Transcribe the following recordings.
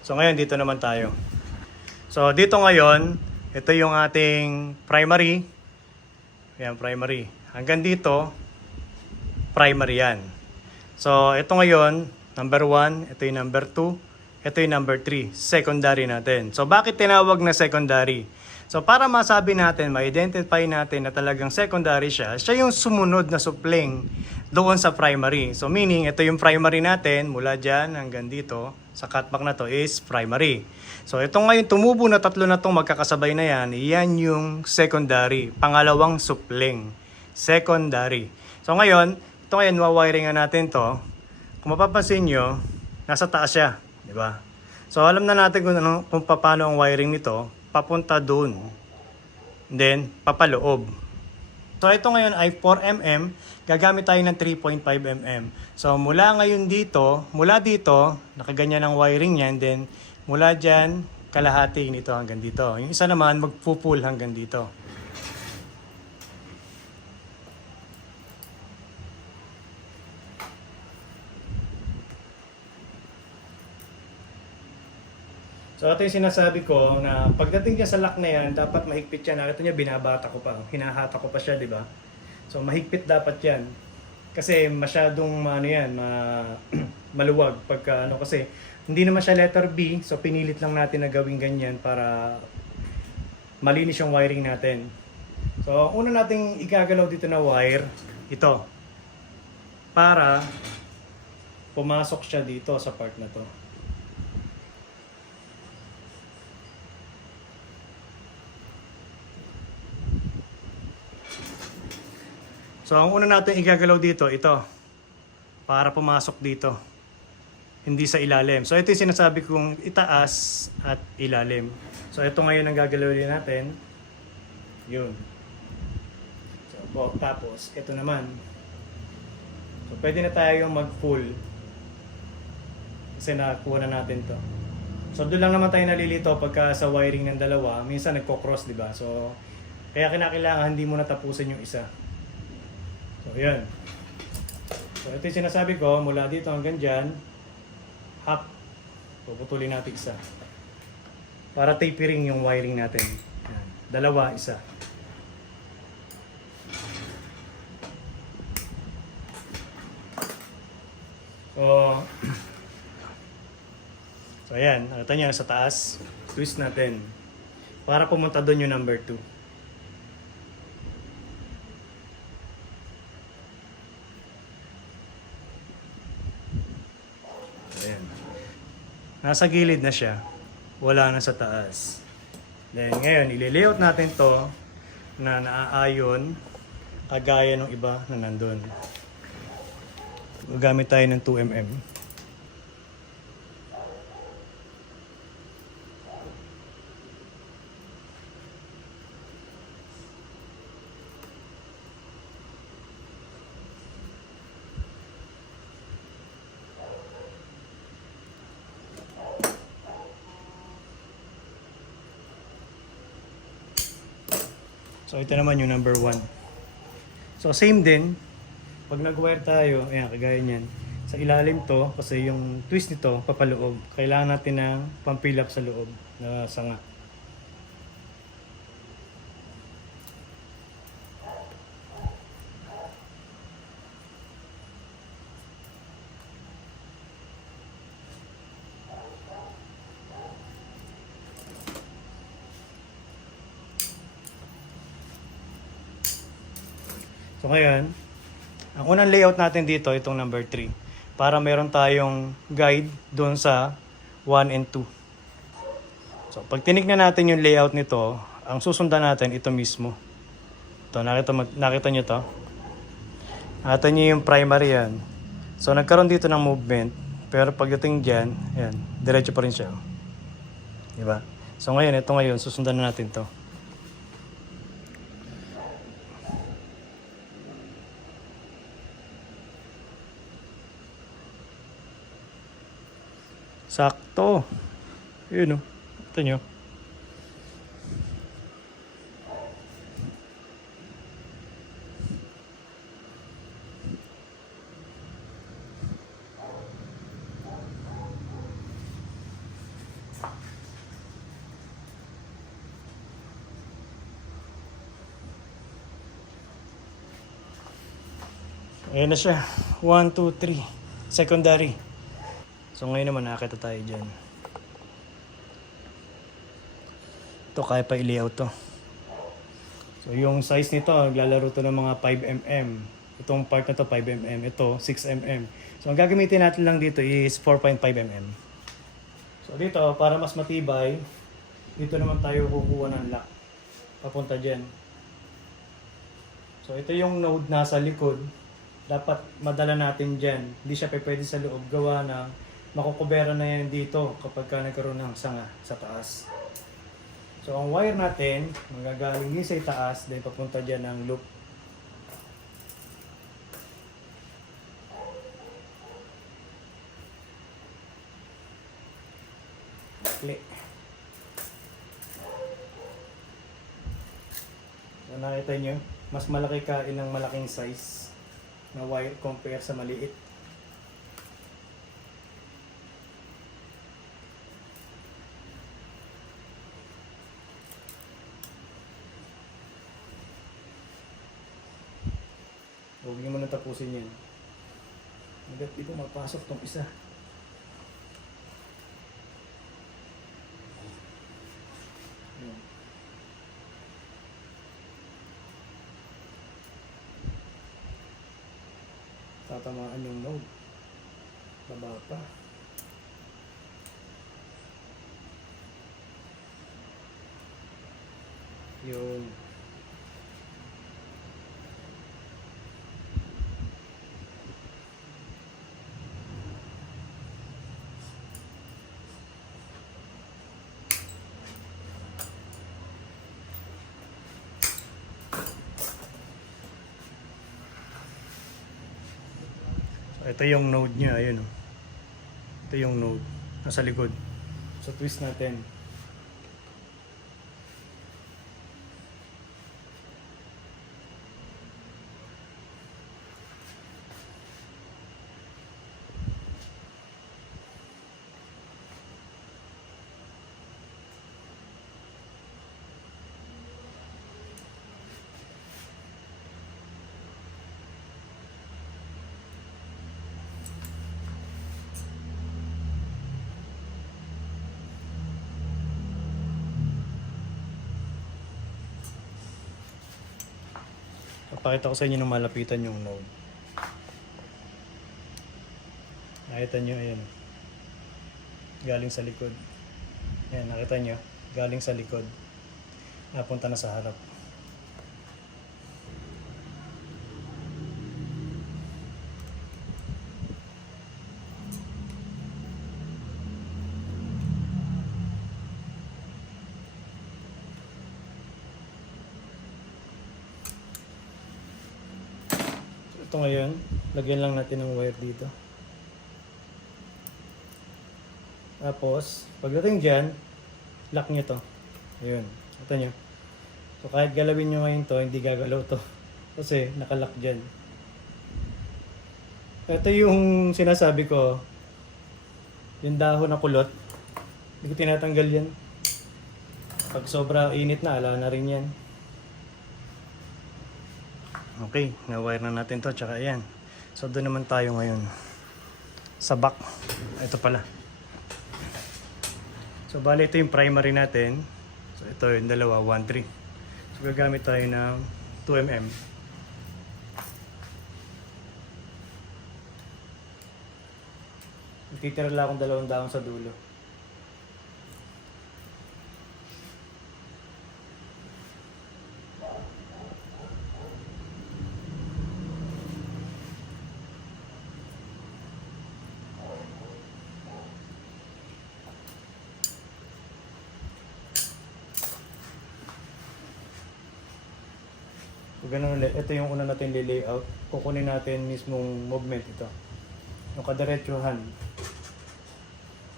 So ngayon dito naman tayo. So dito ngayon, ito yung ating primary. Ayan, primary. Hanggang dito, primary yan. So ito ngayon, number 1, ito yung number 2, ito yung number 3, secondary natin. So bakit tinawag na secondary? So para masabi natin, ma-identify natin na talagang secondary siya, siya yung sumunod na supling doon sa primary. So meaning, ito yung primary natin, mula dyan hanggang dito, sa cutback na to is primary. So ito ngayon, tumubo na tatlo na itong magkakasabay na yan, yan yung secondary, pangalawang supling, secondary. So ngayon, ito ngayon, wawiringan natin to. Kung mapapansin nyo, nasa taas siya, di ba? So alam na natin kung paano ang wiring nito, papunta doon. Then, papaloob. So, ito ngayon ay 4mm. Gagamit tayo ng 3.5mm. So, mula dito, nakaganyan ang wiring niyan. Then, mula dyan, kalahati nito hanggang dito. Yung isa naman, magpupull hanggang dito. So ito yung sinasabi ko na pagdating niya sa lock na yan, dapat mahigpit yan. Nakita niyo, binabata ko pa. Hinahata ko pa siya, di ba? So mahigpit dapat yan. Kasi masyadong maluwag pagka kasi hindi naman siya letter B, so pinilit lang natin na gawing ganyan para malinis yung wiring natin. So una nating igagalaw dito na wire, ito. Para pumasok siya dito sa part na to. So, ang una natin igagalaw dito, ito. Para pumasok dito. Hindi sa ilalim. So, ito yung sinasabi kong itaas at ilalim. So, ito ngayon ang gagalawin natin. Yun. So, tapos, ito naman. So, pwede na tayong mag-full. Kasi nakuha na natin to. So, doon lang naman tayo nalilito pagka sa wiring ng dalawa. Minsan nagko-cross, di ba? So, kaya kinakailangan hindi mo natapusin yung isa. So, yan. So, ito yung sinasabi ko, mula dito hanggang dyan, half. Puputulin natin isa. Para tapering yung wiring natin. Yan. Dalawa, isa. So, ayan. Nakita nyo, sa taas. Twist natin. Para pumunta doon yung number 2. Ayan. Nasa gilid na siya. Wala na sa taas. Then ngayon, i-layout natin to na naaayon kagaya ng iba na nandun. Gagamit tayo ng 2mm. So ito naman yung number 1. So same din, pag nag-wire tayo, ayan, kagaya niyan. Sa ilalim to, kasi yung twist nito, papaloob. Kailangan natin ng pampilap sa loob na sanga. So ngayon, ang unang layout natin dito, itong number 3. Para meron tayong guide doon sa 1 and 2. So pag tinignan natin yung layout nito, ang susundan natin ito mismo. Ito, nakita nyo to? Nakita nyo yung primary yan. So nagkaroon dito ng movement, pero pagdating dyan, yan, diretso pa rin siya. Diba? So ngayon, ito ngayon, susundan na natin to. Sakto. Yun o. Ito nyo. Ayan na siya. 1, 2, 3. Secondary. So ngayon naman nakakita tayo dyan. Ito kaya pa i-layout to. So yung size nito, naglalaro to ng mga 5mm. Itong part na to 5mm. Ito 6mm. So ang gagamitin natin lang dito is 4.5mm. So dito, para mas matibay, dito naman tayo kukuha ng lock. Papunta dyan. So ito yung node nasa likod. Dapat madala natin dyan. Hindi siya pwede sa loob. Gawa na makukubera na yan dito kapag ka nagkaroon ng sanga sa taas. So ang wire natin, magagaling din sa itaas, dahil papunta dyan ng loop. Click. So nakita nyo, mas malaki kain ng malaking size na wire compare sa maliit. Huwag nyo muna tapusin yan. Hanggat di po magpasok tong isa. Ayan. Tatamaan yung node. Baba pa. Yung ito yung node niya, ayun. Ito yung node nasa likod. So twist natin. Papakita ko sa inyo nung malapitan yung node. Nakita nyo, ayan. Galing sa likod. Ayan, nakita nyo. Galing sa likod. Napunta na sa harap. Ito ngayon, lagyan lang natin ng wire dito. Tapos, pagdating dyan, lock nyo to. Ayun, ito nyo. So kahit galawin nyo ngayon to, hindi gagalaw to. Kasi nakalock dyan. Ito yung sinasabi ko, yung dahon na kulot. Hindi ko tinatanggal yan. Pag sobra init na, ala na rin yan. Okay, na-wire na natin to, tsaka ayan. So doon naman tayo ngayon sa back. Ito pala. So bali ito yung primary natin. So ito yung dalawa, 1, 3. So gagamit tayo ng 2mm. Titira lang akong 2 dahon sa dulo. So, ganun ulit. Ito yung una natin li-layout. Kukunin natin mismong movement ito. Yung kadiretsuhan.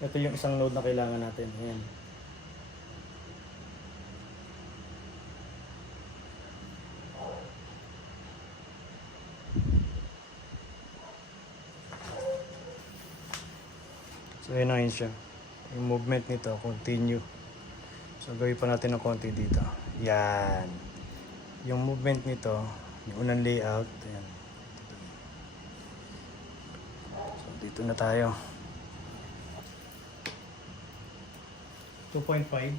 Ito yung isang node na kailangan natin. Ayan. So ayan na yun siya. Yung movement nito, continue. So gawin pa natin ng konti dito. Yan. Yung movement nito, yung unang layout, ayan. Dito na tayo. 2.5.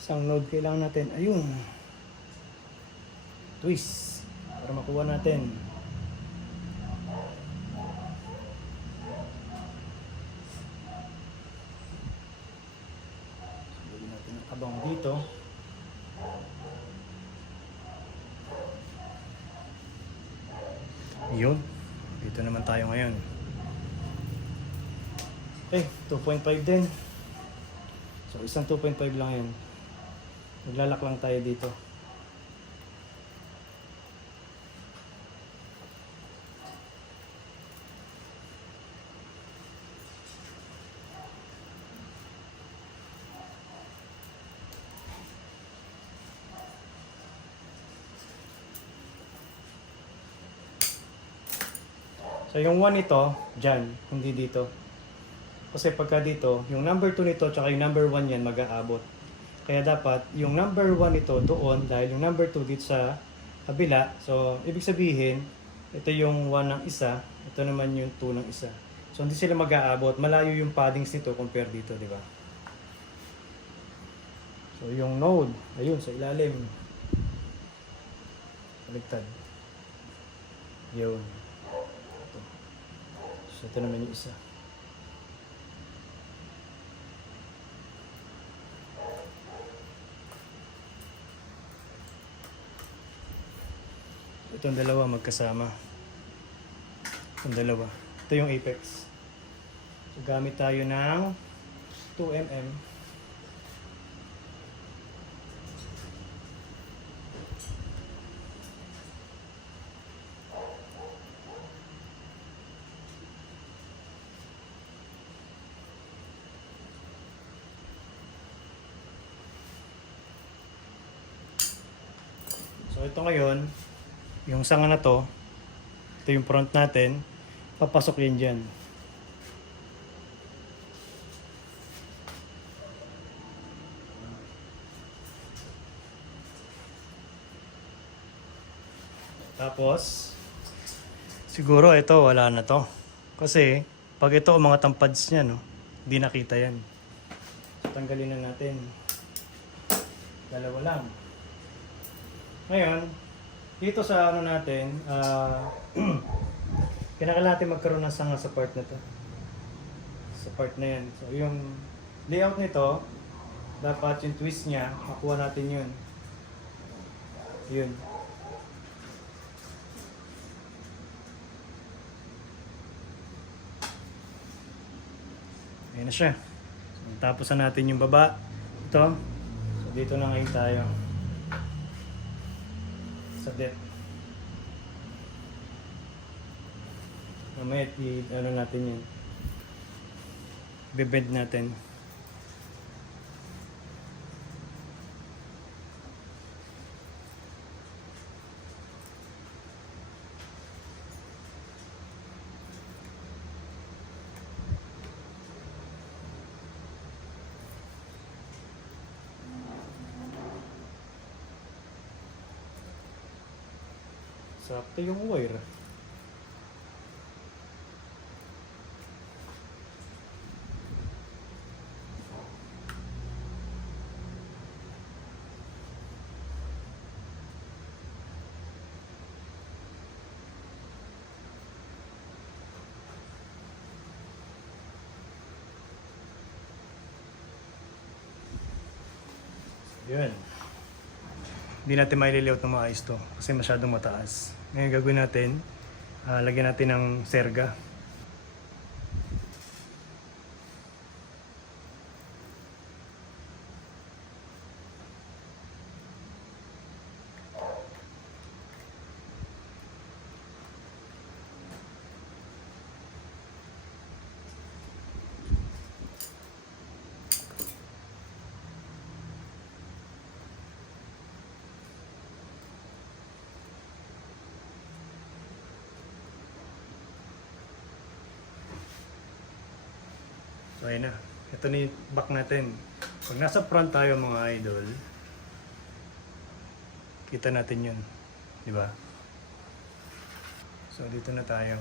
Isang node kailangan natin. Ayun. Twist. Para makuha natin. Lagyan natin ang abang dito. Yun. Dito naman tayo ngayon. Okay, 2.5 din. So, isang 2.5 lang yan. Maglalak lang tayo dito. So yung 1 ito, dyan, hindi dito. Kasi pagka dito, yung number 2 nito tsaka yung number 1 yan mag-aabot. Kaya dapat yung number 1 ito doon dahil yung number 2 dito sa kabila. So ibig sabihin, ito yung 1 ng isa, ito naman yung 2 ng isa. So hindi sila mag-aabot. Malayo yung paddings nito compare dito, di ba? So yung node, ayun sa ilalim. Baligtad. Yun. So ito naman yung isa. Itong dalawa magkasama. Itong dalawa. Ito yung apex. So gamit tayo ng 2mm. So ito ngayon, yung sanga na to, ito yung front natin, papasok yun dyan. Tapos, siguro ito wala na to. Kasi, pag ito mga tampads niya, no, di nakita yan. So, tanggalin na natin. Dalawa lang. Ngayon, dito sa ano natin, kailangan natin magkaroon ng sanga sa part na to. Sa part na yan. So yung layout nito, dapat yung twist niya, makuha natin yun. Yun. Ayan na siya. So, tapos na natin yung baba. Ito. So dito na ngayon tayo. Sa depth. Mamaya ano natin yun. Bebend natin. Sakto yung wire. Yun. Hindi natin maililayout ng maayos to kasi masyadong mataas. Ngayon gagawin natin, lagyan natin ng serga. Okay na. Ito na yung back natin. Pag nasa front tayo mga idol, kita natin yun. Di ba? So dito na tayo.